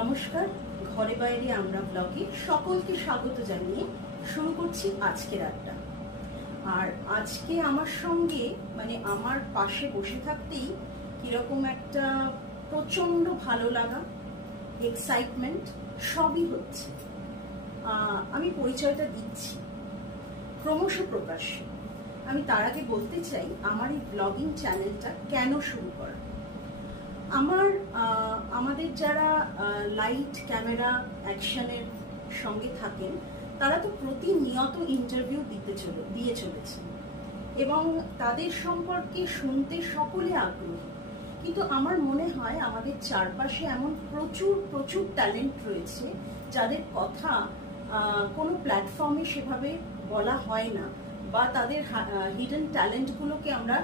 নমস্কার, ঘরে বাইরে আমরা ব্লগে সকলকে স্বাগত জানিয়ে শুরু করছি আজকের আড্ডা। আর আজকে আমার সঙ্গে আমার পাশে বসে থাকতেই কিরকম একটা প্রচন্ড ভালো লাগা, এক্সাইটমেন্ট সবই হচ্ছে। আমি পরিচয়টা দিচ্ছি ক্রমশ প্রকাশ্যে। আমি তার আগে বলতে চাই আমার এই ব্লগিং চ্যানেলটা কেন শুরু করা। আমাদের যারা লাইট ক্যামেরা অ্যাকশনের সঙ্গে থাকেন তারা তো প্রতিনিয়ত ইন্টারভিউ দিয়ে চলেছেন এবং তাদের সম্পর্কে শুনতে সকলে আগ্রহী। কিন্তু আমার মনে হয় আমাদের চারপাশে এমন প্রচুর ট্যালেন্ট রয়েছে যাদের কথা কোনো প্ল্যাটফর্মে সেভাবে বলা হয় না, বা তাদের হিডেন ট্যালেন্টগুলোকে আমরা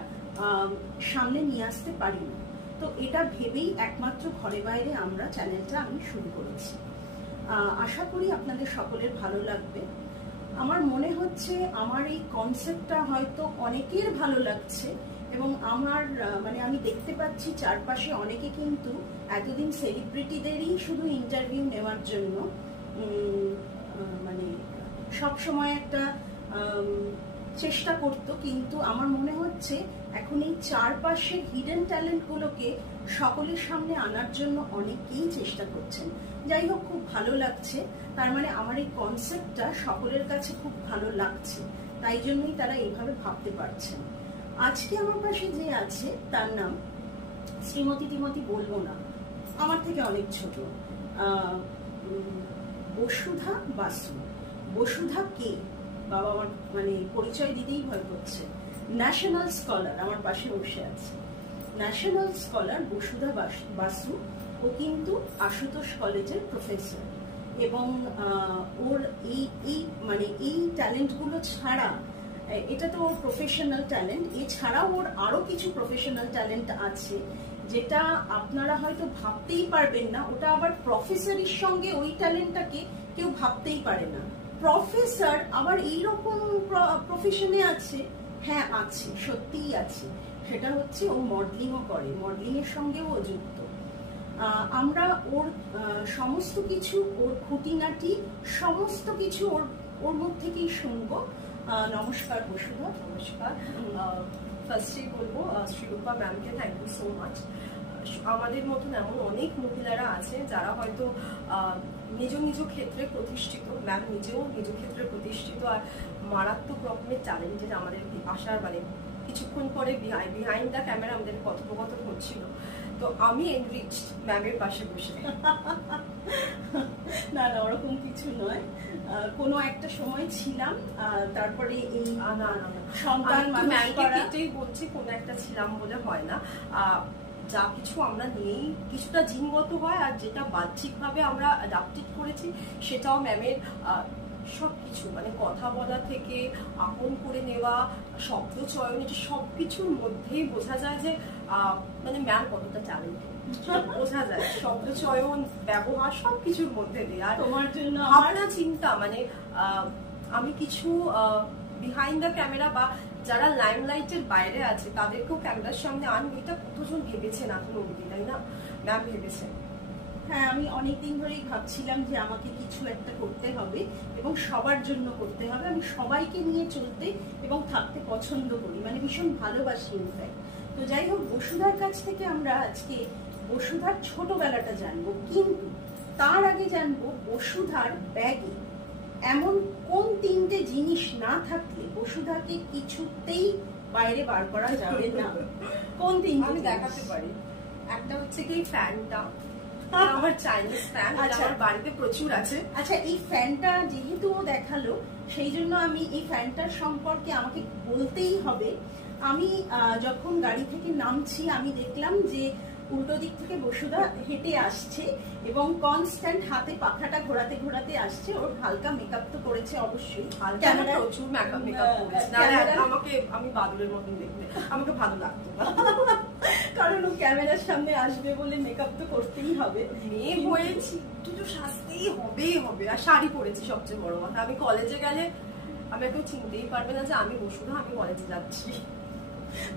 সামনে নিয়ে আসতে পারি না। তো এটা ভেবেই একমাত্র ঘরে বাইরে আমরা চ্যানেলটা আমি শুরু করেছি। আশা করি আপনাদের সকলের ভালো লাগবে। আমার মনে হচ্ছে আমার এই কনসেপ্টটা হয়তো অনেকের ভালো লাগছে এবং আমার আমি দেখতে পাচ্ছি চারপাশে অনেকে কিন্তু এতদিন সেলিব্রিটিদেরই শুধু ইন্টারভিউ নেওয়ার জন্য সব সময় একটা চেষ্টা করতো, কিন্তু আমার মনে হচ্ছে এখন এই চারপাশের হিডেন ট্যালেন্টগুলোকে সকলের সামনে আনার জন্য অনেকেই চেষ্টা করছেন। যাই হোক, খুব ভালো লাগছে। তার আমার এই কনসেপ্টটা সকলের কাছে খুব ভালো লাগছে, তাই জন্যই তারা এইভাবে ভাবতে পারছেন। আজকে আমার পাশে যে আছে তার নাম শ্রীমতী বলবো না, আমার থেকে অনেক ছোট, বসুধা বাসু। বসুধা কে? বাবা আমার পরিচয় দিতেই ভয় করছে। ন্যাশনাল স্কলার আমার পাশে বসে আছে। National scholar Basudha Basu. ও কিন্তু আশুতোষ কলেজের প্রফেসর এবং ওর এই ট্যালেন্টগুলো ছাড়া, এটা তো ওর প্রফেশনাল ট্যালেন্ট, এছাড়াও ওর আরো কিছু প্রফেশনাল ট্যালেন্ট আছে যেটা আপনারা হয়তো ভাবতেই পারবেন না। ওটা আবার প্রফেসরের সঙ্গে ওই ট্যালেন্টটাকে কেউ ভাবতেই পারে না। প্রফেসর আবার এইরকম প্রফেশনে আছে, হ্যাঁ আছে, সত্যিই আছে। সেটা হচ্ছে ও মডেলিংও করে, মডেলিং এর সঙ্গেও ও যুক্ত। আমরা ওর সমস্ত কিছু, ওর খুঁটিনাটি সমস্ত কিছু ওর মুখ থেকেই শুনবো। নমস্কার বসুধা। নমস্কার। ফার্স্টেই বলবো শ্রীরূপা ম্যামকে থ্যাংক ইউ সো মাচ। আমাদের মতন এমন অনেক মহিলারা আছে যারা হয়তো নিজ ক্ষেত্রে প্রতিষ্ঠিত, ম্যাম নিজেও নিজ ক্ষেত্রে প্রতিষ্ঠিত, আর মারাত্মক রকমের চ্যালেঞ্জেস আমাদের আসার কিছুক্ষণ পরে বিহাইন্ড দ্য ক্যামেরা আমাদের কথোপকথন হচ্ছিল, তো আমি এনরিচড ম্যামের পাশে বসে। না ওরকম কিছু নয়, কোনো একটা সময় ছিলাম, তারপরে এই সন্তান কেটেই বলছি কোনো একটা ছিলাম বলে হয় না। যা কিছু আমরা নিয়েই কিছুটা জিনগত হয়, আর যেটা বাহ্যিকভাবে আমরা অ্যাডাপ্টেড করেছি সেটাও ম্যামের সবকিছু, কথা বলা থেকে আপন করে নেওয়া, শব্দ চয়ন, এটা সবকিছুর মধ্যেই বোঝা যায় যে ম্যাম কতটা ট্যালেন্টেড বোঝা যায়। শব্দ চয়ন, ব্যবহার সবকিছুর মধ্যে দিয়ে। আর তোমার জন্য ভাবনা চিন্তা আমি কিছু বিহাইন্ড দ্য ক্যামেরা বা যারা লাইমলাইটের বাইরে আছে তাদেরকেও ক্যামেরার সামনে আনবো, এটা কতজন ভেবেছেন এখন অবধি, তাই না? ম্যাম ভেবেছেন। হ্যাঁ, আমি অনেকদিন ধরেই ভাবছিলাম যে আমাকে কিছু একটা করতে হবে এবং সবার জন্য করতে হবে। আমি সবাইকে নিয়ে চলতে এবং থাকতে পছন্দ করি, ভীষণ ভালোবাসি ইনফ্যাক্ট। তো যাই হোক, বসুধার কাছ থেকে আমরা আজকে বসুধার ছোটবেলাটা জানবো, কিন্তু তার আগে জানবো বসুধার ব্যাগে এমন কোন তিনটে জিনিস না থাকলে বসুধাকে কিছুতেই বাইরে বার করা যাবে না। কোন তিন? আমি দেখাতে পারি। একটা হচ্ছে কি ফ্যানটা, আমার চাইনিজ ফ্যান, আমার বাড়িতে প্রচুর আছে। আচ্ছা, এই ফ্যানটা যেহেতু ও দেখালো, সেই জন্য আমি এই ফ্যানটার সম্পর্কে আমাকে বলতেই হবে। আমি যখন গাড়ি থেকে নামছি আমি দেখলাম যে উল্টো দিক থেকে বসুধা হেঁটে আসছে এবং কনস্ট্যান্ট হাতে পাখাটা ঘোরাতে আসছে। ওর হালকা মেকআপ তো করেছে অবশ্যই, প্রচুর মেকআপ করেছে। আমি বাদুড়ের মতন দেখতে, আমাকে ভালো লাগতো না, কারণ ও ক্যামেরার সামনে আসবে বলে মেকআপ তো করতেই হবে। মেয়ে হয়েছি তো সাজতেই হবে। আর শাড়ি পরেছি, সবচেয়ে বড় কথা। আমি কলেজে গেলে কেউ চিনতেই পারবে না যে আমি বসুধা, আমি কলেজে যাচ্ছি।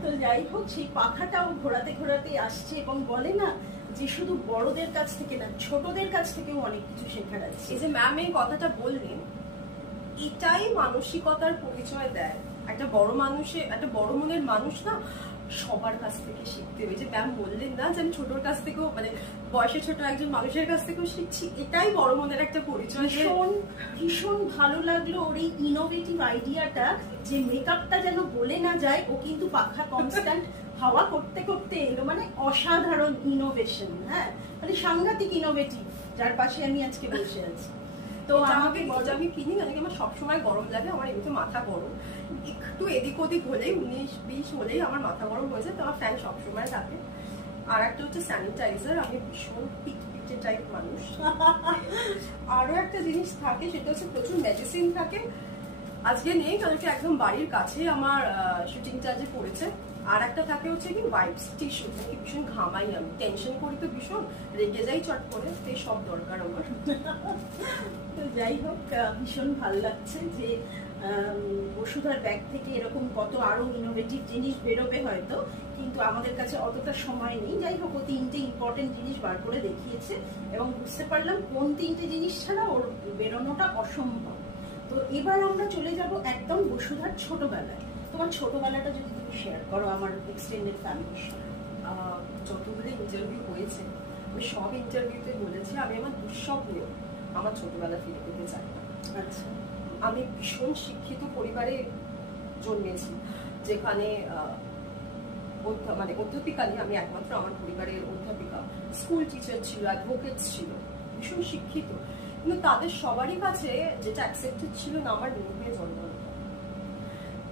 তো যাই হোক, সেই পাখাটাও ঘোরাতে আসছে এবং বলে না যে শুধু বড়দের কাছ থেকে না, ছোটদের কাছ থেকেও অনেক কিছু শেখার আছে। এই যে ম্যাম এই কথাটা বললেন, এটাই মানসিকতার পরিচয় দেয়। একটা বড় মানুষের, একটা বড় মনের মানুষ না সবার কাছ থেকে শিখতে হবে। যে ম্যাম বললেন না যে আমি ছোটর কাছ থেকেও, মানে বয়সে ছোট একজন মানুষের কাছ থেকেও শিখছি, এটাই বড় মনের একটা পরিচয়। ভীষণ ভালো লাগলো ওর এই ইনোভেটিভ আইডিয়াটা, যে মেকআপটা যেন বলে না যায়, ও কিন্তু পাখা কনস্ট্যান্ট হাওয়া করতে করতে এলো, মানে অসাধারণ ইনোভেশন। হ্যাঁ, মানে সাংঘাতিক ইনোভেটিভ, যার পাশে আমি আজকে বসে আছি। তো আমাকে আমি কিনি, মানে আমার সবসময় গরম লাগে, আমার এমনিতে মাথা গরম, একটু এদিক ওদিক হলেই 19-20 হলেই আমার মাথা গরম হয়ে যায়, তো আমার ফ্যান সবসময় থাকে। আর একটা হচ্ছে স্যানিটাইজার, আমি ভীষণ পিটপিটে টাইপ মানুষ। আরো একটা জিনিস থাকে, সেটা হচ্ছে প্রচুর মেডিসিন থাকে। আজকে নেই, কালকে একদম বাড়ির কাছে আমার শুটিং চার্জে পড়েছে। আর একটা থাকে হচ্ছে কি ওয়াইপস, টিস্যু, মানে ভীষণ ঘামাই, আমি টেনশন করি তো ভীষণ, রেগে যাই চট করে, এই সব দরকার আমার। তো যাই হোক, ভীষণ ভালো লাগছে যে বসুধার ব্যাগ থেকে এরকম কত আরো ইনোভেটিভ জিনিস বেরোবে হয়তো, কিন্তু আমাদের কাছে অতটা সময় নেই। যাই হোক, ও 3টে ইম্পর্টেন্ট জিনিস বার করে দেখিয়েছে এবং বুঝতে পারলাম কোন 3টে জিনিস ছাড়া ওর বেরোনোটা অসম্ভব। তো এবার আমরা চলে যাব একদম বসুধার ছোটবেলায়। তোমার ছোটবেলাটা যদি তুমি শেয়ার করো আমার এক্সটেন্ডেড ফ্যামিলির সাথে। যতগুলো ইন্টারভিউ হয়েছে, আমি সব ইন্টারভিউতে বলেছি আমি আমার দুঃস্বপ্নে আমার ছোটবেলা ফিরে পেতে চাই না। আচ্ছা, আমি ভীষণ শিক্ষিত পরিবারে জন্মেছি, যেখানে মানে অধ্যাপিকা নিয়ে, আমি একমাত্র আমার পরিবারের অধ্যাপিকা, স্কুল টিচার ছিল, অ্যাডভোকেটস ছিল, ভীষণ শিক্ষিত, কিন্তু তাদের সবারই কাছে যেটা অ্যাকসেপ্টেড ছিল না আমার মেয়ে জন্মানো।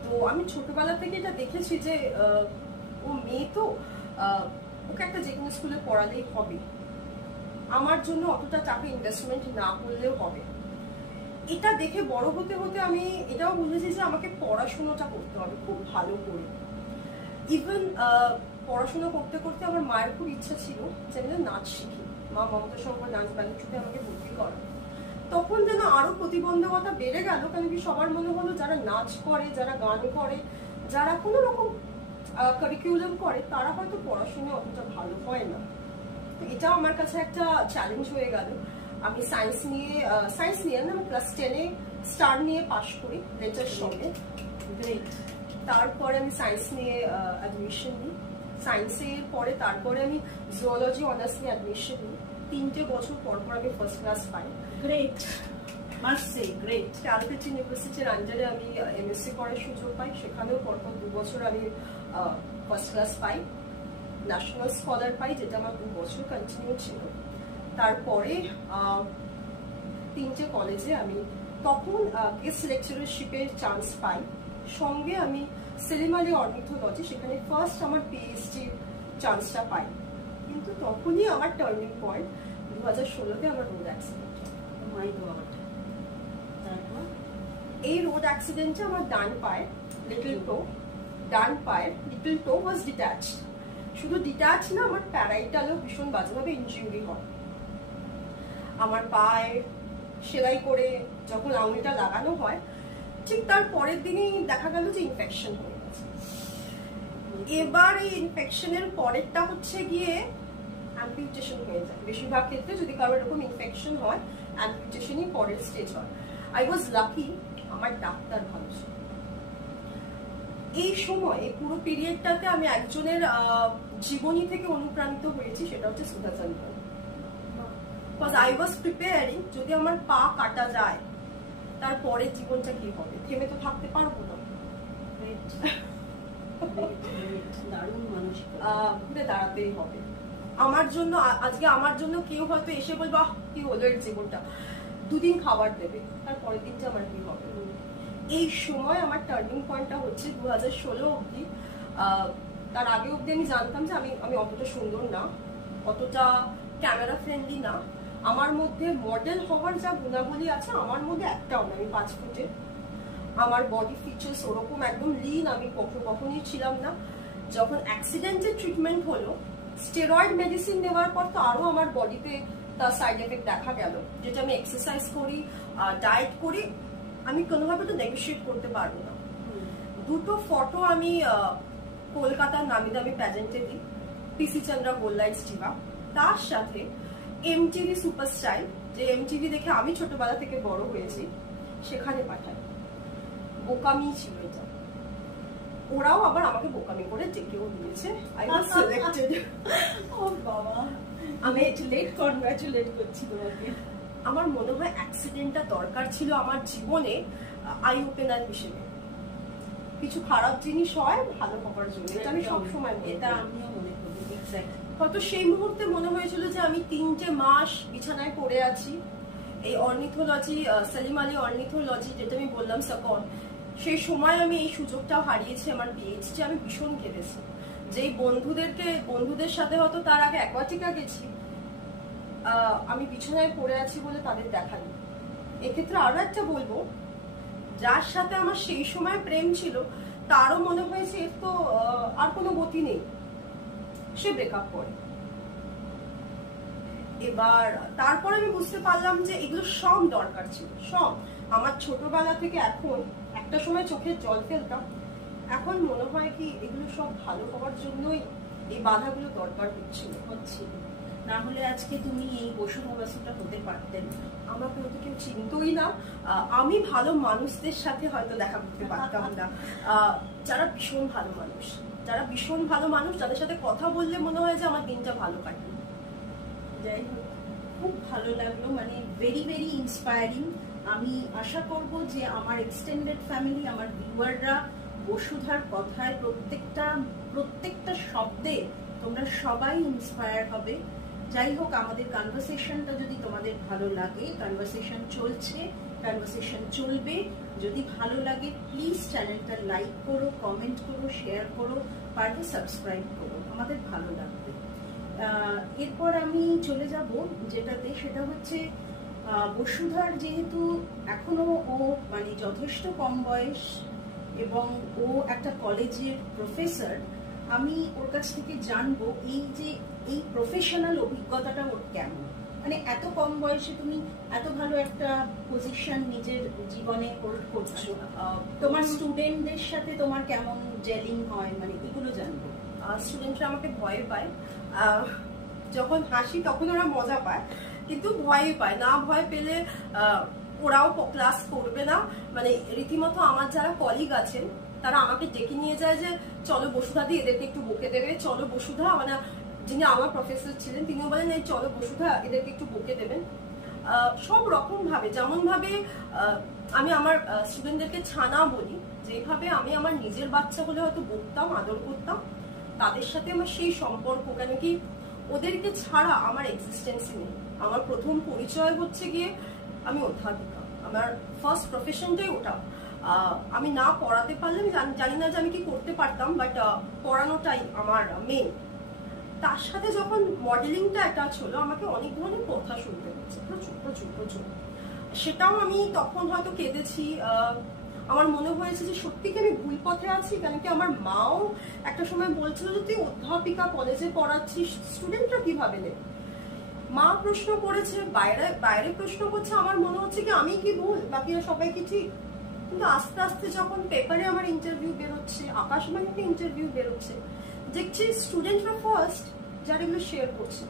তো আমি ছোটবেলা থেকে এটা দেখেছি যে ও মেয়ে, তো ওকে একটা যে কোনো স্কুলে পড়ালেই হবে, আমার জন্য অতটা টাকা ইনভেস্টমেন্ট না করলেও হবে। এটা দেখে বড় হতে হতে আমি এটাও বুঝেছি যে আমাকে পড়াশোনাটা করতে হবে খুব ভালো করে। ইভেন পড়াশোনা করতে করতে আমার মায়ের খুব ইচ্ছা ছিল যে আমি নাচ শিখি, মা মমতা শঙ্কর ডান্স ব্যালেন্সে আমাকে ভর্তি করা। তখন যেন আরো প্রতিবন্ধকতা বেড়ে গেল, কারণ কি সবার মনে হলো যারা নাচ করে, যারা গান করে, যারা কোনো রকম কারিকুলাম করে, তারা হয়তো পড়াশোনা অতটা ভালো হয় না। তো এটাও আমার কাছে একটা চ্যালেঞ্জ হয়ে গেল। আমি সায়েন্স নিয়ে না, ক্লাস 10-এ স্টার নিয়ে পাশ করি লেটার সঙ্গে। তারপরে আমি সায়েন্স নিয়ে অ্যাডমিশন নিই, সায়েন্সের পরে তারপরে আমি জুওলজি অনার্স নিয়ে অ্যাডমিশন নিই। 3টে বছর পর পর আমি ফার্স্ট ক্লাস পাই। Great, must say great. Calcutta ইউনিভার্সিটির আন্ডারে আমি এমএসসি করার সুযোগ পাই, সেখানেও পরপর 2 বছর আমি ফার্স্ট ক্লাস পাই। ন্যাশনাল স্কলার পাই, যেটা আমার 2 বছর কন্টিনিউ ছিল। তারপরে 3টে কলেজে আমি তখন গেস্ট লেকচারারশিপের চান্স পাই। সঙ্গে আমি সেলিম আলী অর্নিথোলজি, সেখানে ফার্স্ট আমার পিএইচডির চান্সটা পাই। কিন্তু তখনই আমার টার্নিং পয়েন্ট 2016-তে আমার রোড অ্যাক্সিডেন্ট। মাই গড। তারপর এই রোড অ্যাক্সিডেন্টে আমার ডান পায়ের লিটল টো ওয়াজ ডিট্যাচড। শুধু ডিট্যাচ না, আমার প্যারাইটালও ভীষণ বাজেভাবে ইনজুরি হয়। আমার পায়ে সেলাই করে যখন আঙুলটা লাগানো হয়, ঠিক তার পরের দিনই দেখা গেল যে ইনফেকশন হয়ে গেছে। এবার এই ইনফেকশনের পরেরটা হচ্ছে গিয়ে অ্যাম্পিউটেশন হয়ে যায়। বেশিরভাগ ক্ষেত্রে যদি কারোর এরকম ইনফেকশন হয়, অ্যাম্পিউটেশনই পরের স্টেজ হয়। আই ওয়াজ লাকি, আমার ডাক্তার ভালো ছিল। এই সময় পুরো পিরিয়ডটাতে আমি একজনের জীবনী থেকে অনুপ্রাণিত হয়েছি, সেটা হচ্ছে Sudha Chandran. Because I was preparing, যদি আমার পা কাটা যায় তারপরে জীবনটা কি হবে, থেমে তো থাকতে পারবো না, ঘুরে দাঁড়াতেই হবে। আমার জন্য আজকে আমার জন্য কেউ হয়তো এসে বলবে কি হলো এর জীবনটা, 2 দিন খাবার দেবে, তারপরের দিনটা আমার কি হবে। এই সময় আমার টার্নিং পয়েন্টটা হচ্ছে 2016 অবধি। তার আগে অবধি আমি জানতাম যে আমি অতটা সুন্দর না, অতটা ক্যামেরা ফ্রেন্ডলি না। আমার মধ্যে মডেল হওয়ার যা গুণাবলী আছে আমার মধ্যে একটাও না। আমি 5 ফুটের, আমার বডি ফিচার্স ওরকম একদম লিন আমি কখনোই ছিলাম না। যখন অ্যাক্সিডেন্টের ট্রিটমেন্ট হলো, স্টেরয়েড মেডিসিন নেওয়ার পর তো আরো আমার বডিতে তার সাইড এফেক্ট দেখা গেল, যেটা আমি এক্সারসাইজ করি, ডায়েট করি, আমি কোনোভাবে তো নেগোশিয়েট করতে পারবো না। 2টো ফটো আমি কলকাতার নামি দামি প্যাজেন্টে দিই, পিসি চন্দ্রা গোল্ড লাইট স্টিভা। তার সাথে এমটিভি সুপার স্টাইল, যে এমটিভি দেখে আমি ছোটবেলা থেকে বড় হয়েছি, সেখানে পাঠায়। বোকামি ছিল এটা। ওরাও আবার আমাকে বোকামি করে ডেকেও দিয়েছে। I was selected. ও বাবা, আমি লেট কনগ্রাচুলেট করছি তোমাকে। আমার মনে হয় অ্যাক্সিডেন্টটা দরকার ছিল আমার জীবনে আই ওপেনার হিসেবে। কিছু খারাপ জিনিস হয় ভালো হবার জন্য, এটা আমি সবসময়, এটা আমিও মনে করি। এক্স্যাক্টলি। হয়তো সেই মুহূর্তে মনে হয়েছিল যে আমি 3টে মাস বিছানায় পড়ে আছি। এই অর্নিথোলজি, সেলিম আলী অর্নিথোলজি যেটা আমি বললাম সকন, সেই সময় আমি এই সুযোগটাও হারিয়েছি আমার পিএইচডি। আমি ভীষণ কেঁদেছি। যেই বন্ধুদের সাথে হয়তো তার আগে অ্যাকোয়াটিকা গেছি, আমি বিছানায় পড়ে আছি বলে তাদের দেখানি। এক্ষেত্রে আরো একটা বলবো, যার সাথে আমার সেই সময় প্রেম ছিল তারও মনে হয়েছে এর তো আর কোনো গতি নেই, সে ব্রেকআপ করে। এবার তারপর আমি বুঝতে পারলাম যে এগুলো সব দরকার ছিল, সব। আমার ছোটবেলা থেকে এখন একটা সময় চোখের জল ফেলতাম, এখন মনে হয় কি এগুলো সব ভালো হওয়ার জন্যই এই বাধাগুলো দরকার হচ্ছিল। না হলে আজকে তুমি এই বসুধা বাসুটা হতে পারতেন না। আমাকে হয়তো কেউ চিনতই না, আমি ভালো মানুষদের সাথে হয়তো দেখা করতে পারতাম না, যারা ভীষণ ভালো মানুষ, যাদের সাথে কথা বললে মনে হয় যে আমার দিনটা ভালো কাটে। যাই হোক, খুব ভালো লাগলো, মানে ভেরি ভেরি ইন্সপায়ারিং। আমি আশা করব যে আমার এক্সটেন্ডেড ফ্যামিলি, আমার ভিউয়াররা বসুধার কথায় প্রত্যেকটা শব্দে তোমরা সবাই ইন্সপায়ার হবে। যাই হোক, আমাদের কনভারসেশনটা যদি তোমাদের ভালো লাগে, কনভারসেশন চলছে, কনভারসেশন চলবে। যদি ভালো লাগে প্লিজ চ্যানেলটা লাইক করো, কমেন্ট করো, শেয়ার করো, পারলে সাবস্ক্রাইব করো, আমাদের ভালো লাগবে। এরপর আমি চলে যাব যেটাতে, সেটা হচ্ছে বসুধার যেহেতু এখনো ও মানে যথেষ্ট কম বয়স এবং ও একটা কলেজের প্রফেসর, আমি ওর কাছ থেকে জানবো এই প্রফেশনাল অভিজ্ঞতাটা ওর কেমন। মানে এত কম বয়সে তুমি এত ভালো একটা পজিশন নিজের জীবনে হোল্ড করছো, তোমার স্টুডেন্টদের সাথে তোমার কেমন জেলিং হয়, মানে এগুলো জানবো। স্টুডেন্টরা আমাকে ভয় পায়, যখন হাসি তখন ওরা মজা পায়, কিন্তু ভয়ই পায় না। ভয় পেলে ওরাও ক্লাস করবে না। মানে রীতিমতো আমার যারা কলিগ আছেন তারা আমাকে ডেকে নিয়ে যায় যে চলো বসুধা দি, এদেরকে একটু বকে দেবে, চলো বসুধা, মানে যিনি আমার প্রফেসর ছিলেন তিনিও বলেন এই চলো বসুধা, এদেরকে একটু বকে দেবেন। সব রকম ভাবে, যেমন ভাবে আমি আমার স্টুডেন্টদেরকে ছানা বলি, যেভাবে আমি আমার নিজের বাচ্চা হলে হয়তো বকতাম, আদর করতাম, তাদের সাথে আমার সেই সম্পর্ক। কেন কি ওদেরকে ছাড়া আমার এক্সিস্টেন্সই নেই। আমার প্রথম পরিচয় হচ্ছে গিয়ে আমি অধ্যাপিকা, আমার ফার্স্ট প্রফেশনটাই ওটা। আমি না পড়াতে পারলে, আমি জানি না যে আমি কি করতে পারতাম, বাট পড়ানোটাই আমার মেন। তার সাথে যখন মডেলিংটা অ্যাটাচ হলো, আমাকে অনেক ধরনের কথা শুনতে হচ্ছে, প্রচুর। সেটাও আমি তখন হয়তো কেঁদেছি। আমার মনে হয়েছে যে সত্যি কি আমি ভুল পথে আছি, কেন কি আমার মাও একটা সময় বলছিল যে তুই অধ্যাপিকা, কলেজে পড়াচ্ছিস, স্টুডেন্টরা কিভাবে নেবে। মা প্রশ্ন করেছে, বাইরে প্রশ্ন করছে, আমার মনে হচ্ছে কি আমি কি ভুল, বাকিরা সবাই কি ঠিক। কিন্তু আস্তে আস্তে যখন পেপারে আমার ইন্টারভিউ বেরোচ্ছে, আকাশবাণীতে ইন্টারভিউ বেরোচ্ছে, দেখছি স্টুডেন্টরা ফার্স্ট যারা এগুলো শেয়ার করছে,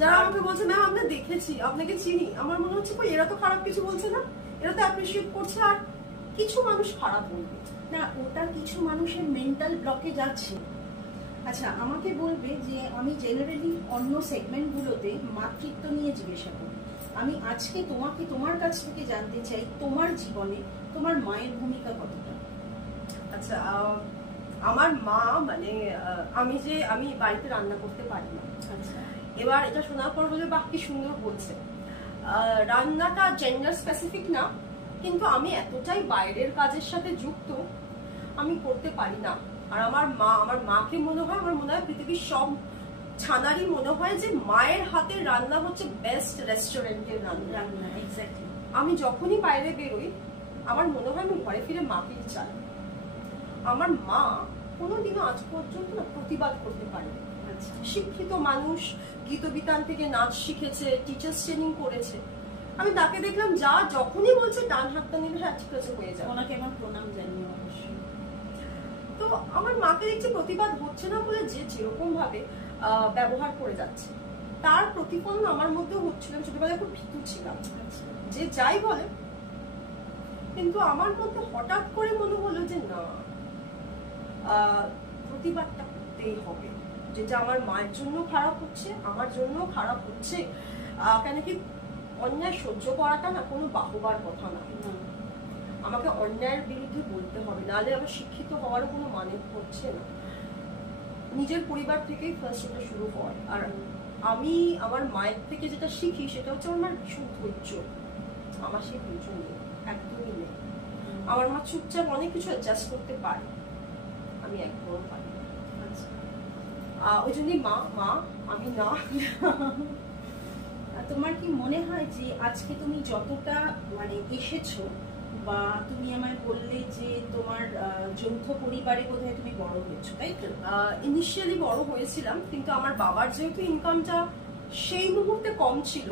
যারা আমাকে বলছে ম্যাম আমরা দেখেছি, আপনাকে চিনি। আমার মনে হচ্ছে এরা তো খারাপ কিছু বলছে না, এরা তো অ্যাপ্রিসিয়েট করছে। আর কিছু মানুষ খারাপ বলবে না, ওটা কিছু মানুষের মেন্টাল ব্লকে যাচ্ছে। আচ্ছা, আমাকে বলবে যে আমি জেনারেলি অন্য সেগমেন্টগুলোতে মাতৃত্ব নিয়ে জিজ্ঞাসা করি, আমি আজকে তোমার কাছ থেকে জানতে চাই তোমার জীবনে তোমার মায়ের ভূমিকা কতটা। আচ্ছা, আমার মা মানে আমি বাড়িতে রান্না করতে পারি না। আচ্ছা, এবার এটা শোনার পর বলে বাহ কি সুন্দর বলছে। রান্নাটা জেন্ডার স্পেসিফিক না, কিন্তু আমি এতটাই বাইরের কাজের সাথে যুক্ত, আমি করতে পারি না। আর আমার মাকে মনে হয় পৃথিবীর সব ছানারই মনে হয় যে মায়ের হাতের রান্না হচ্ছে বেস্ট রেস্টুরেন্টের রান্না। এক্স্যাক্টলি। আমি যখনই বাইরে বেরোই আমার মনে হয় আমি ঘরে ফিরে মাকেই চাই। আমার মা কোনোদিনও আজ পর্যন্ত না প্রতিবাদ করতে পারে। শিক্ষিত মানুষ, গীতবিতান থেকে নাচ শিখেছে, টিচার্স ট্রেনিং করেছে। আমি তাকে দেখলাম যখনই বলছে ডান হাতটা নিলে হ্যাঁ ঠিক আছে হয়ে যায়। ওনাকে আমার প্রণাম জানিয়ে অবশ্যই। তো আমার মাকে দেখছি প্রতিবাদ হচ্ছে না বলে যে যেরকম ভাবে ব্যবহার করে যাচ্ছে, তার প্রতিফলন আমার মধ্যে হচ্ছিল। ছোটবেলায় খুব ভীতু ছিলাম, যে যাই বলে, কিন্তু আমার মধ্যে হঠাৎ করে মনে হলো যে না, প্রতিবাদটা করতেই হবে। যেটা আমার মায়ের জন্য খারাপ হচ্ছে, আমার জন্য খারাপ হচ্ছে, কেন কি অন্যায় সহ্য করাটা না কোনো বাহবার কথা না। আমাকে অন্যায়ের বিরুদ্ধে বলতে হবে, নাহলে আমার শিক্ষিত হওয়ারও কোনো মানে হচ্ছে না। নিজের পরিবার থেকেই ফার্স্ট এটা শুরু হয়। আর আমি আমার মায়ের থেকে যেটা শিখি সেটা হচ্ছে আমার ভীষণ ধৈর্য। আমার সেই ধৈর্য নেই, একদমই নেই। আমার মা চুপচাপ অনেক কিছু অ্যাডজাস্ট করতে পারে, আমি একদম পারি না। ওই জন্যই মা মা, আমি না। তোমার কি মনে হয় যে আজকে তুমি যতটা মানে এসেছো, বা তুমি আমায় বললে যে তোমার যৌথ পরিবারে বোধহয় তুমি বড় হয়েছো, তাই তো? ইনিশিয়ালি বড় হয়েছিলাম, কিন্তু আমার বাবার যেহেতু ইনকামটা সেই মুহূর্তে কম ছিল,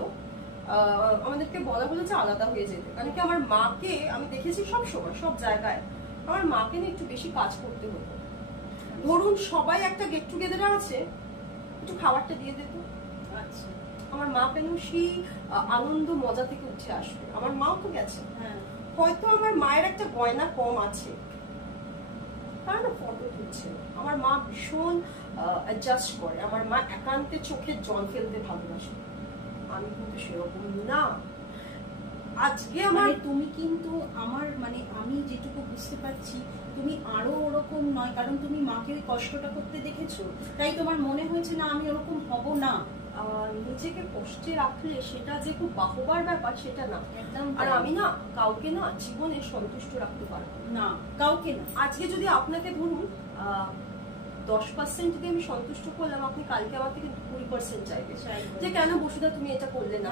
আমাদেরকে বলা হলো যে আলাদা হয়ে যেতে। কারণ কি আমার মাকে আমি দেখেছি সব সময় সব জায়গায় আমার মাকে নিয়ে একটু বেশি কাজ করতে হতো। ধরুন সবাই একটা গেট টুগেদার আছে, একটু খাবারটা দিয়ে দিত। আচ্ছা, আমার মা কেন সেই আনন্দ মজা থেকে উঠে আসবে। আমার মাও তো গেছে, হয়তো আমার মায়ের একটা গয়না কম আছে, তার না ফটো তুলছে। আমার মা ভীষণ অ্যাডজাস্ট করে। আমার মা একান্তে চোখে জল ফেলতে ভালোবাসে, আমি কিন্তু সেরকম না। আজকে আমার তুমি কিন্তু আমার মানে আমি যেটুকু বুঝতে পারছি তুমি আরো ওরকম নয়, কারণ তুমি মাকে ওই কষ্টটা করতে দেখেছো, তাই তোমার মনে হয়েছে না আমি ওরকম হব না। নিজেকে কষ্টে রাখলে সেটা যে খুব বাহবার ব্যাপার সেটা না। একদম। আর আমি না কাউকে না জীবনে সন্তুষ্ট রাখতে পারবো না, কাউকে না। আজকে যদি আপনাকে ধরুন 10% যদি আমি সন্তুষ্ট করলাম, আপনি কালকে আমার থেকে 20% চাইবে যে কেন বসুধা তুমি এটা করলে না।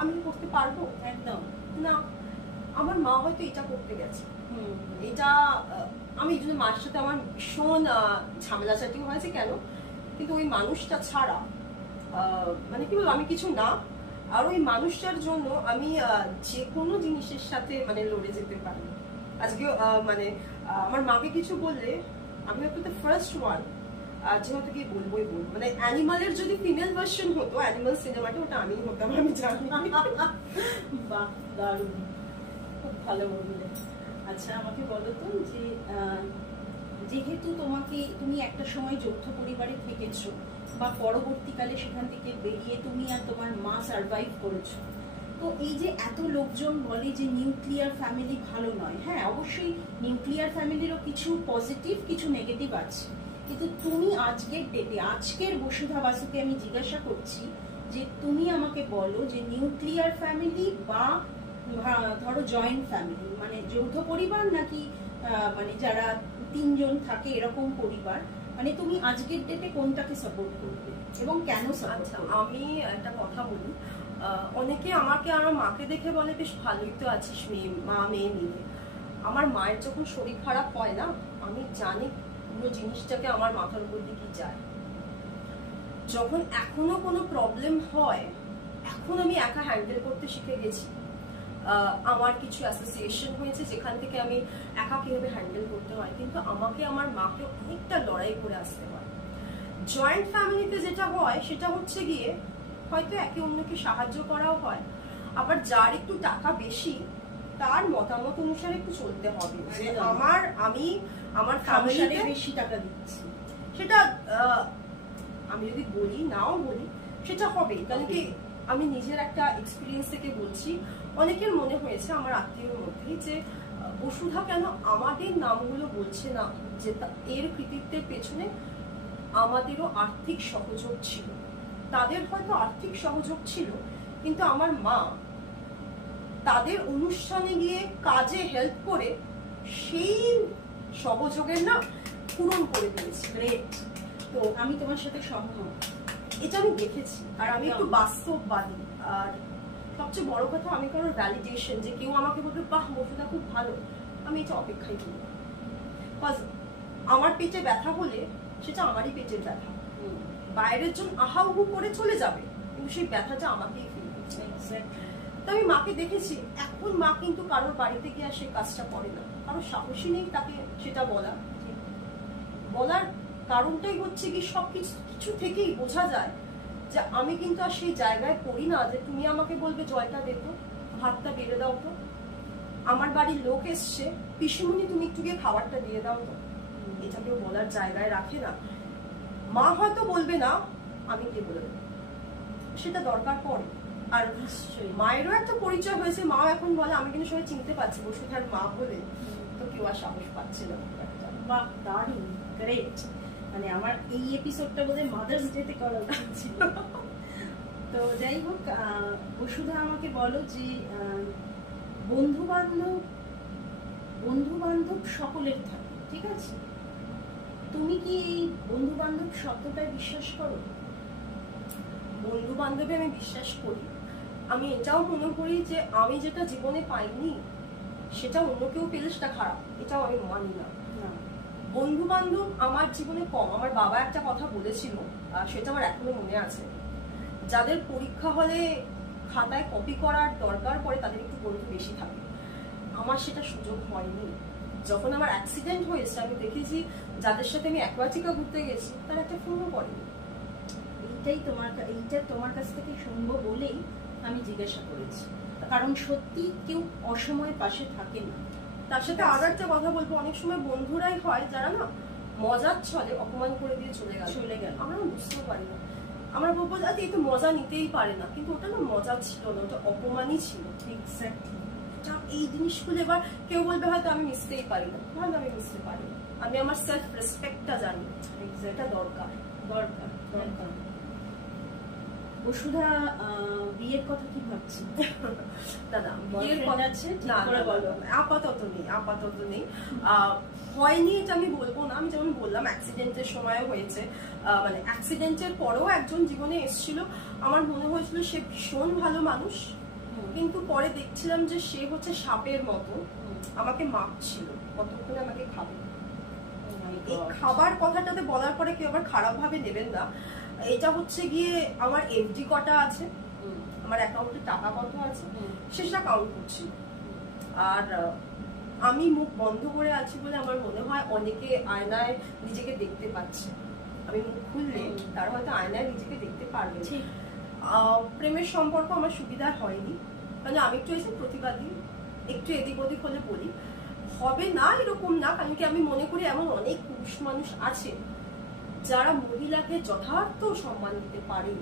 আমি করতে পারবো? একদম না। আমার মা হয়তো এটা করতে গেছে, এটা আমি এই জন্য মার সাথে আমার ভীষণ ঝামেলাচাটিও হয়েছে। কেন? কিন্তু ওই মানুষটা ছাড়া মানে কি বলবো, আমি কিছু না। আর ওই মানুষটার জন্য আমি যে কোনো জিনিসের সাথে মানে লড়ে যেতে পারি। আজকে মানে আমার মাকে কিছু বললে আমি হয়তো দ্য ফার্স্ট ওয়ান যেহেতু কি বলবোই বলবো। মানে অ্যানিমালের যদি ফিমেল ভার্সন হতো, অ্যানিমাল সিনেমাটা, ওটা আমি হতাম, আমি জানি। বাহ, দারুণ, খুব ভালো বললে। আচ্ছা আমাকে বলো তো যে যেহেতু তুমি একটা সময় যৌথ পরিবারে থেকেছো, বা পরবর্তীকালে সেখান থেকে বেরিয়ে তুমি আর তোমার মা সার্ভাইভ করেছো, তো এই যে এত লোকজন বলে যে নিউক্লিয়ার ফ্যামিলি ভালো নয়, হ্যাঁ অবশ্যই নিউক্লিয়ার ফ্যামিলিরও কিছু পজিটিভ কিছু নেগেটিভ আছে, কিন্তু তুমি আজকের ডেটে, আজকের বসুধা বাসুকে আমি জিজ্ঞাসা করছি যে তুমি আমাকে বলো যে নিউক্লিয়ার ফ্যামিলি বা ধরো জয়েন্ট ফ্যামিলি, মানে যৌথ পরিবার নাকি মানে যারা 3 জন থাকে এরকম পরিবার, মানে তুমি আজকের ডেটে কোনটাকে সাপোর্ট করবে এবং কেন সাপোর্ট করবে? আমি একটা কথা বলি, অনেকে আমাকে আর মাকে দেখে বলে বেশ ভালোই তো আছিস মা মেয়ে মিলে। আমার মায়ের যখন শরীর খারাপ হয় না, আমি জানি পুরো জিনিসটাকে আমার মাথার উপর দিকে যায়। যখন এখনো কোনো প্রবলেম হয়, এখন আমি একা হ্যান্ডেল করতে শিখে গেছি। আমার কিছু অ্যাসোসিয়েশন হয়েছে যেখান থেকে আমি একা কিভাবে হ্যান্ডেল করতে হয়, কিন্তু আমাকে আমার মাকে অনেকটা লড়াই করে আসতে হয়। জয়েন্ট ফ্যামিলিতে যেটা হয় সেটা হচ্ছে গিয়ে হয়তো একে অন্যকে সাহায্য করাও হয়, আবার যার একটু টাকা বেশি তার মতামত অনুসারে একটু চলতে হবে। আমার ফ্যামিলিতে বেশি টাকা দিচ্ছি, সেটা আমি যদি বলি নাও বলি সেটা হবে। কারণ কি আমি নিজের একটা এক্সপিরিয়েন্স থেকে বলছি, অনেকের মনে হয়েছে আমার আত্মীয়র মধ্যে যে বসুধা কেন আমাদের নামগুলো বলছে না, যে এর কৃতিত্বের পেছনে আমাদেরও আর্থিক সহযোগ ছিল। তাদের হয়তো আর্থিক সহযোগ ছিল, কিন্তু আমার মা তাদের অনুষ্ঠানে গিয়ে কাজে হেল্প করে সেই সহযোগের না পূরণ করে দিয়েছে। তো আমি তোমার সাথে সহমত, এটা আমি দেখেছি। আর আমি একটু বাস্তববাদী। আর সবচেয়ে বড় কথা, আমি কারোর ভ্যালিডেশন যে কেউ আমাকে বলবে বাহ বসুধা খুব ভালো, আমি এটা অপেক্ষাই করি। বিকজ আমার পেটে ব্যথা হলে সেটা আমারই পেটের ব্যথা, বাইরের জন আহাউহু করে চলে যাবে, কিন্তু সেই ব্যথাটা আমাকেই ফিল করছে। তো আমি মাকে দেখেছি। এখন মা কিন্তু কারোর বাড়িতে গিয়ে সেই কাজটা করে না, কারোর সাহসী নেই তাকে সেটা বলার কারণটাই হচ্ছে কি সবকিছু থেকেই বোঝা যায় যে আমি কিন্তু আর সেই জায়গায় পড়ি না যে তুমি আমাকে বলবে জলটা দে তো, ভাতটা বেড়ে দাও তো, আমার বাড়ির লোক এসছে পিসিমণি তুমি একটু গিয়ে খাবারটা দিয়ে দাও তো, এটা কেউ বলার জায়গায় রাখে না। মা হয়তো বলবে না, আমি কে বলে দেবো, সেটা দরকার পড়ে। আর মায়েরও একটা পরিচয় হয়েছে, মা এখন বলে আমি কিন্তু সবাই চিনতে পারছি বসুধার মা বলে, তো কেউ আর সাহস পাচ্ছে না। বাহ, দারুণ, গ্রেট। মানে আমার এই এপিসোডটা বোধহয় মাদার্স ডেতে করা উচিত ছিল। তো যাই হোক, বসুধা আমাকে বলো যে বন্ধু বান্ধব সকলের থাকে, ঠিক আছে? তুমি কি এই বন্ধু বান্ধব শব্দটায় বিশ্বাস করো? বন্ধু বান্ধবে আমি বিশ্বাস করি। আমি এটাও মনে করি যে আমি যেটা জীবনে পাইনি সেটা অন্য কেউ পেলে সেটা খারাপ, এটাও আমি মানি না। বন্ধু বান্ধব আমার জীবনে কম। আমার বাবা একটা কথা বলেছিল, সেটা আমার এখনো মনে আছে, যাদের পরীক্ষা হলে খাতায় কপি করার দরকার পড়ে তাদের একটু বন্ধু বেশি থাকে। আমার সেটা সুযোগ হয়নি। যখন আমার অ্যাক্সিডেন্ট হয়েছে আমি দেখেছি যাদের সাথে আমি অ্যাকোয়াটিকা ঘুরতে গেছি তারা একটা ফোনও করেনি। এইটা তোমার কাছ থেকে শুনবো বলেই আমি জিজ্ঞাসা করেছি, কারণ সত্যি কেউ অসময়ে পাশে থাকে না। তার সাথে আরো একটা কথা বলবো, অনেক সময় বন্ধুরাই হয় যারা না মজার ছলে অপমান করে দিয়ে চলে গেল, আমরা বুঝতেও পারি না। আমরা বলবো যে এই তো মজা নিতেই পারে না, কিন্তু ওটা না মজা ছিল না, ওটা অপমানই ছিল। এক্স্যাক্টলি। এই জিনিসগুলো এবার কেউ বলবে হয়তো আমি মিশতেই পারি না, ভালো, আমি মিশতে পারি না, আমি আমার সেলফ রেসপেক্টটা জানি, এটা দরকার। বসুধা, বিয়ের কথা কি ভাবছি? দাদা বিয়ের কথা আছে না, আপাতত নেই। হয়নি এটা আমি বলবো না। আমি যেমন বললাম অ্যাক্সিডেন্টের সময় হয়েছে, মানে অ্যাক্সিডেন্টের পরেও একজন জীবনে এসেছিল, আমার মনে হয়েছিল সে ভীষণ ভালো মানুষ, কিন্তু পরে দেখছিলাম যে সে হচ্ছে সাপের মতো আমাকে মাপছিল কতক্ষণে আমাকে খাবে। এই খাবার কথাটাতে বলার পরে কেউ আবার খারাপ ভাবে নেবেন না। এটা হচ্ছে গিয়ে আমার এফডি কটা আছে, আমার অ্যাকাউন্টে টাকা কত আছে সেটা কাউন্ট করছি। আর আমি মুখ বন্ধ করে আছি বলে আমার মনে হয় অনেকে আয়নায় নিজেকে দেখতে পাচ্ছে, আমি মুখ খুললে তারা হয়তো আয়নায় নিজেকে দেখতে পারবে। প্রেমের সম্পর্ক আমার সুবিধার হয়নি, মানে আমি একটু এসে প্রতিবাদী, একটু এদিক ওদিক হলে বলি হবে না এরকম না, কারণ কি আমি মনে করি এমন অনেক পুরুষ মানুষ আছে যারা মহিলাকে যথার্থ সম্মান দিতে পারে।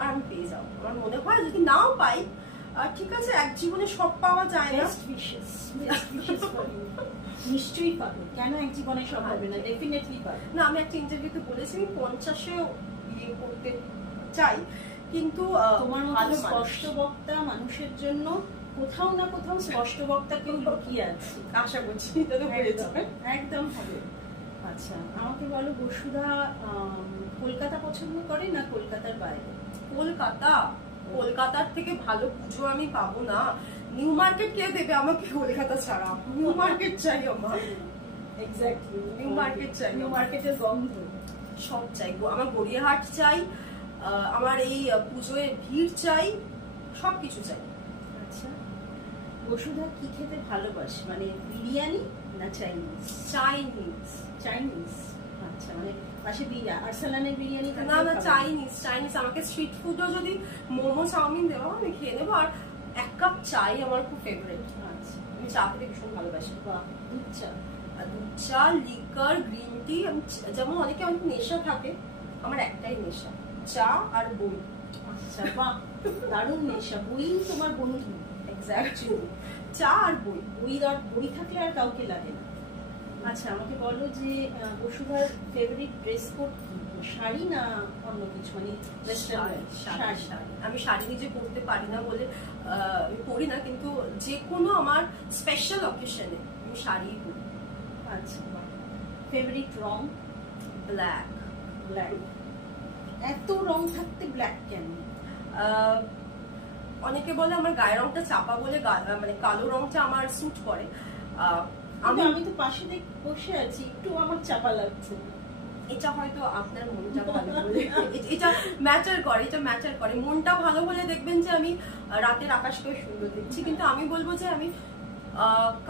আর আমি পেয়ে যাবো, আমার মনে হয় যদি নাও পাই ঠিক আছে, এক জীবনে সব পাওয়া যায় না, নিশ্চয়ই পাবে, কেন এক জীবনে সব হবে না, ডেফিনেটলি পাবে না। আমি একটা ইন্টারভিউতে বলেছি আমি 50-এও বিয়ে করতে চাই, কিন্তু তোমার মতো স্পষ্ট বক্তা মানুষের জন্য কোথাও না কোথাও স্পষ্ট বক্তা কেউ লুকিয়ে আছে, আশা করছি একদম হবে। আচ্ছা, আমাকে বলো বসুধা, কলকাতা পছন্দ করে না কলকাতার বাইরে? কলকাতার থেকে ভালো পুজো আমি পাবো না। নিউ মার্কেট কে দেবে আমাকে কলকাতা ছাড়া? নিউ মার্কেট চাই আমার। এক্স্যাক্টলি, নিউ মার্কেট চাই, নিউ মার্কেটের গন্ধ সব চাই। আমার গড়িয়াহাট চাই, আমার এই পুজোয় ভিড় চাই, সবকিছু চাই। আচ্ছা, বসুধা কি খেতে ভালোবাসে, মানে বিরিয়ানি না চাইনিজ? চাইনিজ। আচ্ছা, মানে পাশে আরসালানের বিরিয়ানি? না, চাইনিজ। আমাকে স্ট্রিট ফুডও যদি মোমো চাউমিন দেওয়া আমি খেয়ে নেবো। আর 1 কাপ চাই আমার খুব ফেভারিট। আচ্ছা, আমি চা খেতে ভীষণ ভালোবাসি। দুধ চা, লিকার, গ্রিন টি। যেমন অনেকে অনেক নেশা থাকে, আমার একটাই নেশা, চা আর বই। আচ্ছা, বাহ, দারুণ নেশা। বই তোমার বন্ধু? এক্স্যাক্টলি, চা আর বই। বই থাকলে আর কাউকে লাগে না। আচ্ছা, আমাকে বলো যে বসুধার ফেভারিট ড্রেস কোড কি, শাড়ি না অন্য কিছু, মানে শাড়ি। আমি শাড়ি নিজে পরতে পারি না বলে পরি না, কিন্তু যে কোনো আমার স্পেশাল অকেশনে আমি শাড়িই পরি। আচ্ছা, ফেভারিট রং? ব্ল্যাক। এত রং থাকতে ব্ল্যাক কেন? অনেকে বলে আমার গায়ের রংটা চাপা বলে, মানে কালো রংটা আমার স্যুট করে। আমি তো পাশে বসে আছি, একটু আমার চাপা লাগছে। এটা হয়তো আপনার মনটা ভালো বলে, এটা ম্যাটার করে। মনটা ভালো বলে দেখবেন যে আমি রাতের আকাশকেও সুন্দর দেখছি, কিন্তু আমি বলবো যে আমি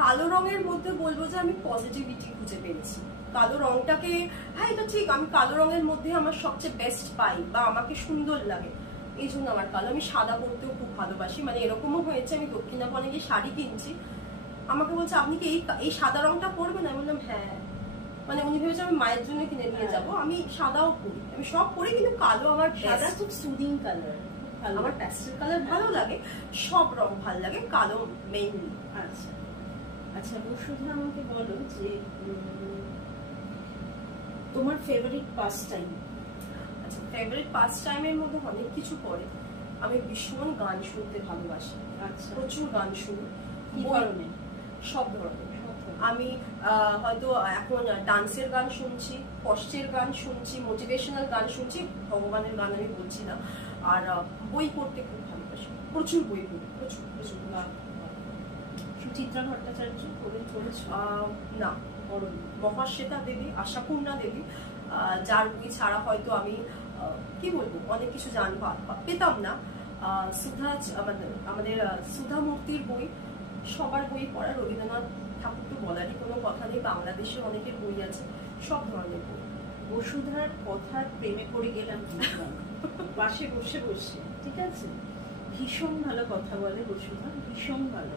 কালো রঙের মধ্যে বলবো যে আমি পজিটিভিটি খুঁজে পেয়েছি। কালো রংটাকে, হ্যাঁ এটা ঠিক, আমি কালো রঙের মধ্যে আমার সবচেয়ে বেস্ট পাই বা আমাকে সুন্দর লাগে, এই জন্য আমার কালো। আমি সাদা পরতেও খুব ভালোবাসি, মানে এরকমও হয়েছে আমি দক্ষিণাপনে গিয়ে শাড়ি কিনছি, আমাকে বলছে আপনি কি এই সাদা রংটা পরবেন? আমি বললাম হ্যাঁ, মানে উনি ভেবেছে আমি মায়ের জন্য কিনে নিয়ে যাব। আমি সাদাও পরি, আমি সব পরি, কিন্তু কালো আমার সাদা খুব সুদিং কালার, আমার প্যাস্টেল কালার ভালো লাগে, সব রং ভালো লাগে, কালো মেইনলি। আচ্ছা আচ্ছা, বসুধা আমাকে বলো যে তোমার ফেভারিট পাস টাইম? আচ্ছা, ফেভারিট পাস টাইমের মধ্যে অনেক কিছু পড়ে। আমি ভীষণ গান শুনতে ভালোবাসি। আচ্ছা, প্রচুর গান শুনি। কি ধরনের? সব ধরনের। আমি হয়তো এখন ডান্সের গান শুনছি, কষ্টের গান শুনছি, মোটিভেশনাল গান শুনছি, ভগবানের গান আমি বলছি না। আর বই পড়তে খুব ভালোবাসি, প্রচুর বই পড়ি, প্রচুর প্রচুর। সুচিত্রা ভট্টাচার্য পড়েছো? না, মহাশ্বেতা দেবী, আশাপূর্ণা দেবী, যার বই ছাড়া হয়তো আমি কি বলবো অনেক কিছু পেতাম না। সুধা, আমাদের সুধা মূর্তির বই, সবার বই পড়া, রবীন্দ্রনাথ ঠাকুর তো বলারই কোনো কথা নেই, বাংলাদেশে অনেকের বই আছে, সব ধরনের বই। বসুধার কথার প্রেমে পড়ে গেলাম পাশে বসে বসে, ঠিক আছে? ভীষণ ভালো কথা বলে বসুধা, ভীষণ ভালো,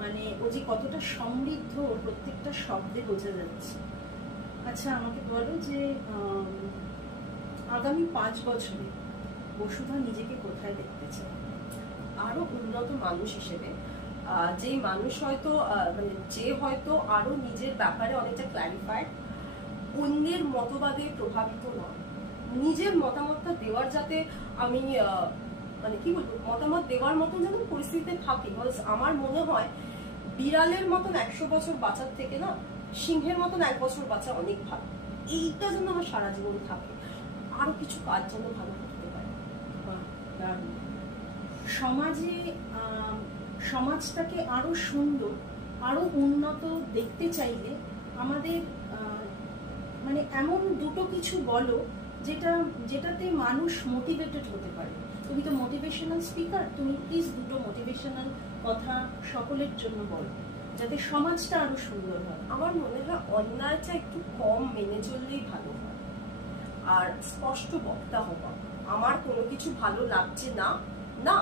মানে ও যে কতটা সমৃদ্ধ প্রত্যেকটা শব্দে বোঝা যাচ্ছে। আচ্ছা আমাকে বলো যে আগামী 5 বছরে বসুধা নিজেকে কোথায় দেখতে চায়? আরো উন্নত মানুষ হিসেবে, যেই মানুষ হয়তো মানে যে হয়তো আরো নিজের ব্যাপারে অনেকটা ক্ল্যারিফাইড, অন্যের মতবাদে প্রভাবিত নয়, নিজের মতামতটা দেওয়ার যাতে আমি মানে কি বলবো মতামত দেওয়ার মতন যেন পরিস্থিতিতে থাকি। আমার মনে হয় বিড়ালের মতন 100 বছর বাঁচার থেকে না সিংহের মতন 1 বছর বাঁচা অনেক ভালো। এইটা যেন আমার সারা জীবন থাকে, আরো কিছু কাজ যেন ভালো করতে পারে। সমাজে সমাজটাকে আরো সুন্দর, আরো উন্নত দেখতে চাইলে আমাদের মানে এমন দুটো কিছু বলো যেটাতে মানুষ মোটিভেটেড হতে পারে। তুমি তো মোটিভেশনাল স্পিকার, তুমি প্লিজ দুটো মোটিভেশনাল কথা সকলের জন্য বলো, যাতে সমাজটা আরো সুন্দর হয়। আমার মনে হয় অন্যায়টা একটু কম মেনে চললেই ভালো হয়, আর স্পষ্ট বক্তা হওয়া। আমার কোনো কিছু ভালো লাগছে না, না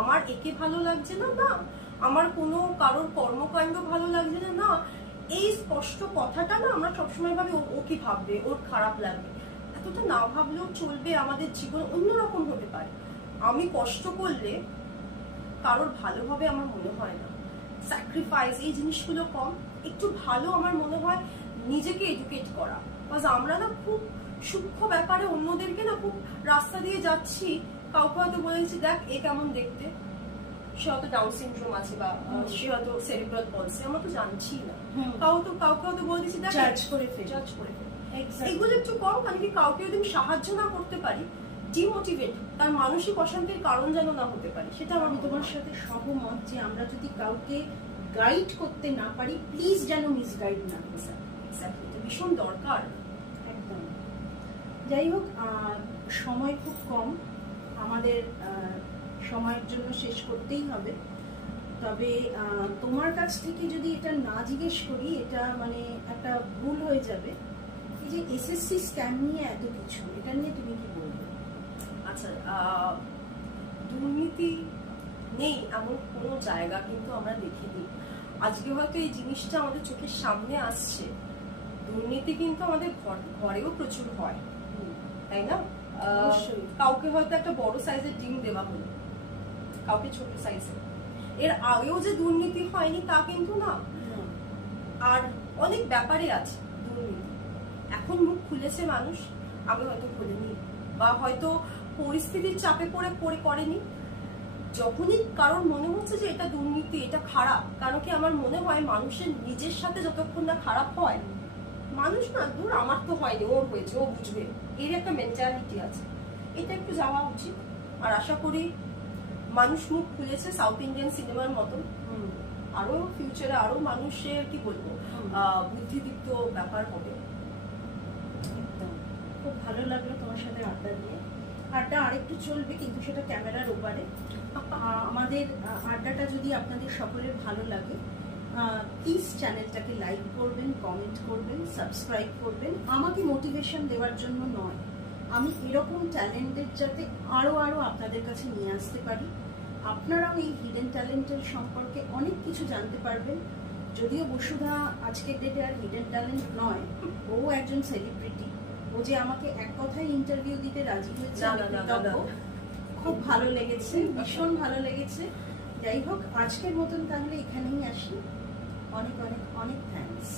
আমার একে ভালো লাগছে না, না আমার কোনো কারোর কর্মকাণ্ড ভালো লাগছে না, না এই স্পষ্ট কথাটা না আমরা সবসময় ভাবি ও কি ভাববে, ওর খারাপ লাগবে, এতটা না ভাবলেও চলবে। আমাদের জীবন অন্যরকম হতে পারে। আমি কষ্ট করলে কারোর ভালো হবে আমার মনে হয় না। স্যাক্রিফাইস এই জিনিসগুলো কম, একটু ভালো আমার মনে হয় নিজেকে এডুকেট করা। বিকজ আমরা না খুব সূক্ষ্ম ব্যাপারে অন্যদেরকে না খুব রাস্তা দিয়ে যাচ্ছি, কাউকে হয়তো বলেছি দেখ এ কেমন দেখতে, সে হয়তো ডাউন সিনড্রোম আছে বা সে হয়তো সেরিব্রাল পলসি, আমরা তো জানছি না, কাউকে হয়তো বলে দিচ্ছি দেখ জাজ করে ফেল। এগুলো একটু কম, কারণ কি কাউকে যদি আমি সাহায্য না করতে পারি, ডিমোটিভেট, তার মানসিক অশান্তির কারণ যেন না হতে পারে। সেটা আমি তোমার সাথে সহমত যে আমরা যদি কাউকে গাইড করতে না পারি, প্লিজ যেন মিসগাইড না হয়। এটা ভীষণ দরকার। একদম। যাই হোক, সময় খুব কম, আমাদের সময়ের জন্য শেষ করতেই হবে। তবে তোমার কাছ থেকে যদি এটা না জিজ্ঞেস করি, এটা মানে একটা ভুল হয়ে যাবে। এই যে এসএসসি স্ক্যাম নিয়ে এত কিছু, এটা নিয়ে তুমি কি বলবে? আচ্ছা, দুর্নীতি নেই এমন কোনো জায়গা কিন্তু আমরা দেখিনি। আজকে হয়তো এই জিনিসটা আমাদের চোখের সামনে আসছে। দুর্নীতি কিন্তু আমাদের ঘরেও প্রচুর হয়, তাই না? কাউকে হয়তো একটা বড় সাইজের ডিম দেওয়া হলো, কাউকে ছোট সাইজের। এর আগেও যে দুর্নীতি হয়নি তা কিন্তু না। আর অনেক ব্যাপারে আছে দুর্নীতি, এখন মুখ খুলেছে মানুষ, আগে হয়তো খুলেনি, বা হয়তো পরিস্থিতির চাপে পড়ে করেনি। যখনই কারোর মনে হচ্ছে যে এটা দুর্নীতি, এটা খারাপ, কারণ কি আমার মনে হয় মানুষের নিজের সাথে যতক্ষণ না খারাপ হয়, মানুষ না দূর আমার তো হয়নি, ওর হয়েছে, ও বুঝবে, এর একটা মেন্টালিটি আছে, এটা একটু যাওয়া উচিত। আর আশা করি মানুষ মুখ খুলেছে সাউথ ইন্ডিয়ান সিনেমার মতন, আরো ফিউচারে আরো মানুষের কি বলবো বুদ্ধিদীপ্ত ব্যাপার হবে। খুব ভালো লাগলো তোমার সাথে আড্ডা দিয়ে। আড্ডা আরেকটু চলবে, কিন্তু সেটা ক্যামেরার ওপারে। আমাদের আড্ডাটা যদি আপনাদের সকলের ভালো লাগে, প্লিজ চ্যানেলটাকে লাইক করবেন, কমেন্ট করবেন, সাবস্ক্রাইব করবেন। আমাকে মোটিভেশন দেওয়ার জন্য নয়, আমি এরকম ট্যালেন্টের যাতে আরো আপনাদের কাছে নিয়ে আসতে পারি। আপনারাও এই হিডেন ট্যালেন্টের সম্পর্কে অনেক কিছু জানতে পারবেন। যদিও বসুধা আজকের ডেটে আর হিডেন ট্যালেন্ট নয়, ও একজন সেলিব্রিটি। ও যে আমাকে এক কথায় ইন্টারভিউ দিতে রাজি হয়েছে, খুব ভালো লেগেছে, ভীষণ ভালো লেগেছে। যাই হোক, আজকের মতন তাহলে এখানেই আসি। অনেক অনেক অনেক থ্যাঙ্কস।